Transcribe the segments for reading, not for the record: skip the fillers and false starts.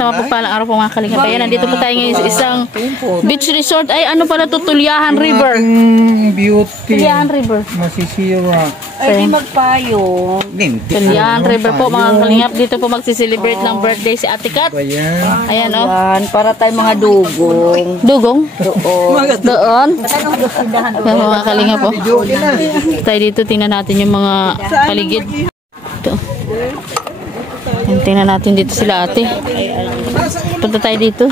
Sa mapagpalang araw po mga kalingap. Ayan, nandito po tayo ngayon sa isang beach resort. Ay, ano pala ito? Tulyahan River. Beauty. Tulyahan River. Masisira. Ay, di magpayong. Tulyahan River po mga kalingap. Dito po magsiselebrate ng birthday si Ate Kat. Ayan. Ayan, oh. Yan, para tayo mga dugong. Dugong? Doon. Doon? Ayan, mga kalingap po. Tayo dito, tingnan natin yung mga paligid. Ito. Ayan, tingnan natin dito sila ate. Punta tayo dito.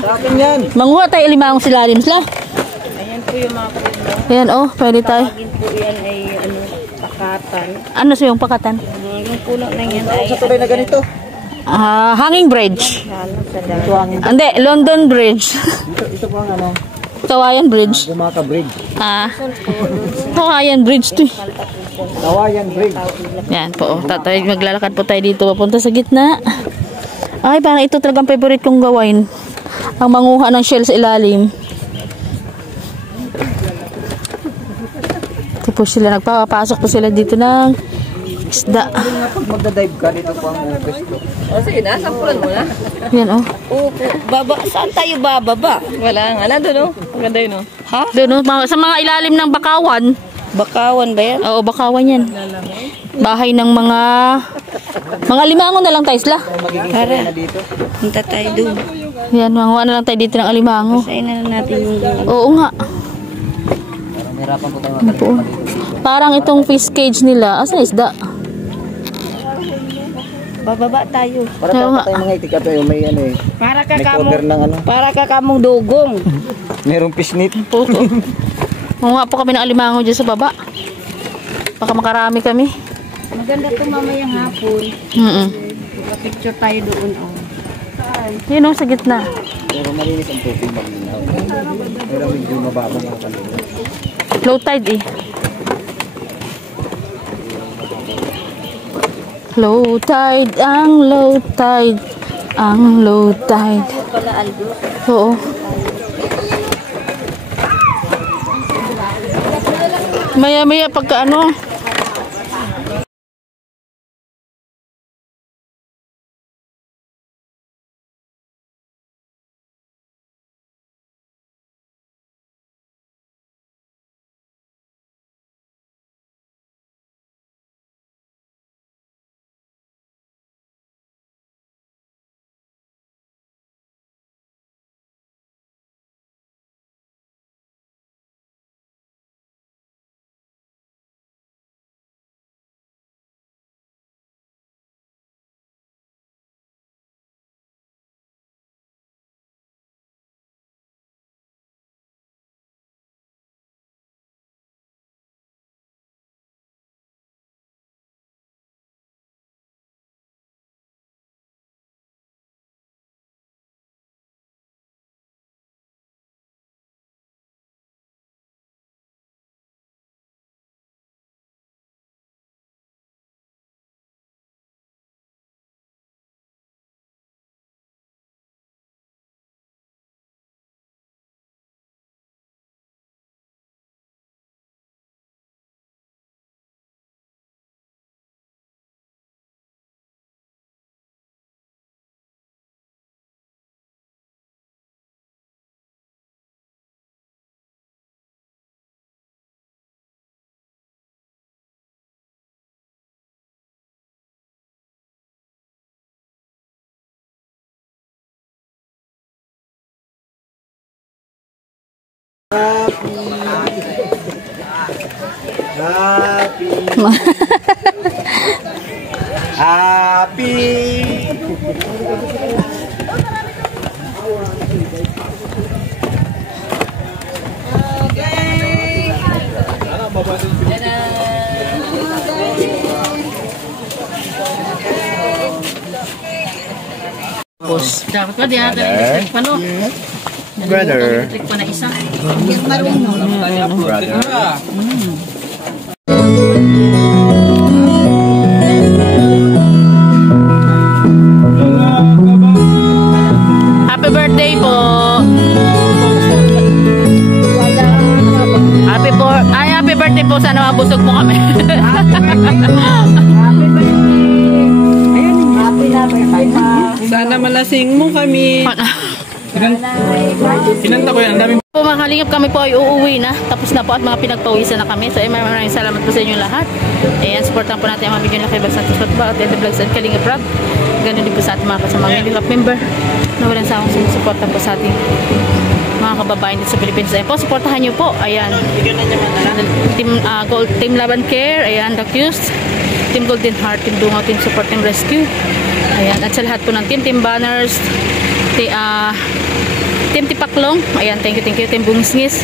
Manguha tayo limang silalim sila. Ayan po yung mga kalingap. Ayan, oh, pwede tayo. Tawagin po yan ay pakatan. Ano sa yung pakatan? Yung puno na yan ay Sa tulay na ganito. Hanging Bridge. sa daan. Hindi, London Bridge. Ito po ang ano, Kawayan Bridge. Gumaka Bridge. Kawayan Bridge to. Kawayan Bridge. Yan po. Tatay, maglalakad po tayo dito. Papunta sa gitna. Ay, parang ito talagang favorite kong gawin. Ang manguha ng shell sa ilalim. Ito po sila. Nagpapasok po sila dito ng isda. Pag magda-dive ka, dito po ang pwesto. O sige na, sampulan mo na. Yan, oh. Opo. Saan tayo bababa? Wala nga. Nandun o. Maganda yun o. Ha? Doon, oh, sa mga ilalim ng bakawan. Bakawan ba yan? Oo, bakawan yan. Bahay ng mga alimango na lang tayo sila. Para. Punta tayo doon. Yan, manguha na lang tayo dito ng alimango. Sayin na lang natin yung Oo nga. Mahirapan po tayo Parang itong fish cage nila. Asa isda? bababa tayo. Para tayo mga itik at may ano eh. Para ka May kamong, cover ng ano. para ka kamong dugong. Merong pisnit. Puto. Manguha po kami ng alimango dyan sa baba. Baka makarami kami. Maganda to mamayang hapon. Picture tayo doon. Oh. Yun o, sa gitna. Pero malinis ang tubig malinaw. Pero medyo mababa mga kanila. Low tide eh. Low tide, ang low tide. Ang low tide. Oo. Maya-maya pagka ano. Happy. Dapat pa diyan natin electric pa no? Brother. Electric pa na isa. Brother. Happy birthday po. Happy birthday po. Sana mabusog mo kami. Sana malasing mo kami. Kinanta ko yan, ang daming Po mga kalingap, kami po ay uuwi na. Tapos na po at mga pinagpawisan na kami. So maraming salamat po sa inyo lahat. Ayan, supportan po natin ang mga video na kay Bagsantos Patba at The Vlogs at Kalingap Rob. Ganun din po sa ating mga kasamang Kalingap member na walang sawang sumusuporta po sa ating mga kababayan dito sa Pilipinas. Ayan po, supportahan nyo po. Ayan, Team Laban Care, ayan, The Accused, Team Golden Heart, Team Dungaw, Team Support, Team Rescue. Ayan, at sa lahat po ng Team Banners, Team Tipaklong, ayan, thank you, Team Bungsngis.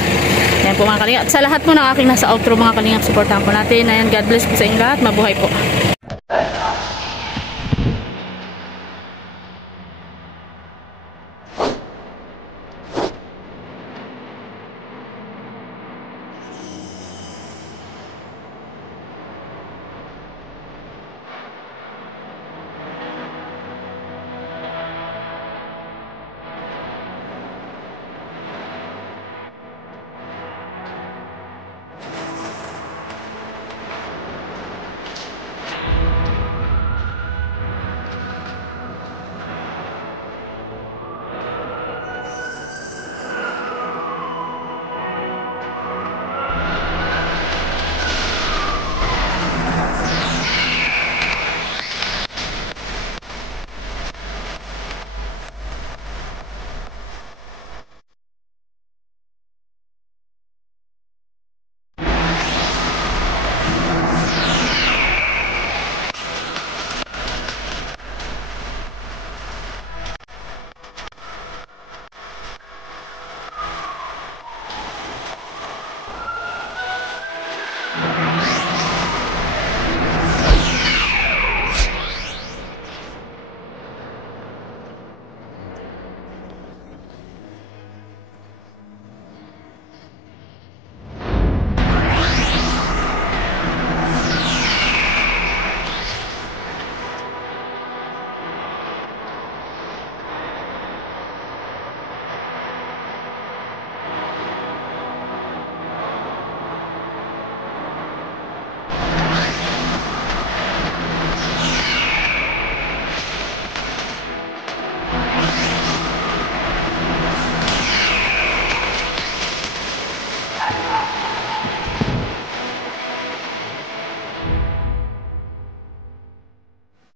Ayan po mga kalingap. At sa lahat po ng aking nasa outro mga kalingap, supportahan po natin. Ayan, God bless po sa inyo lahat. Mabuhay po.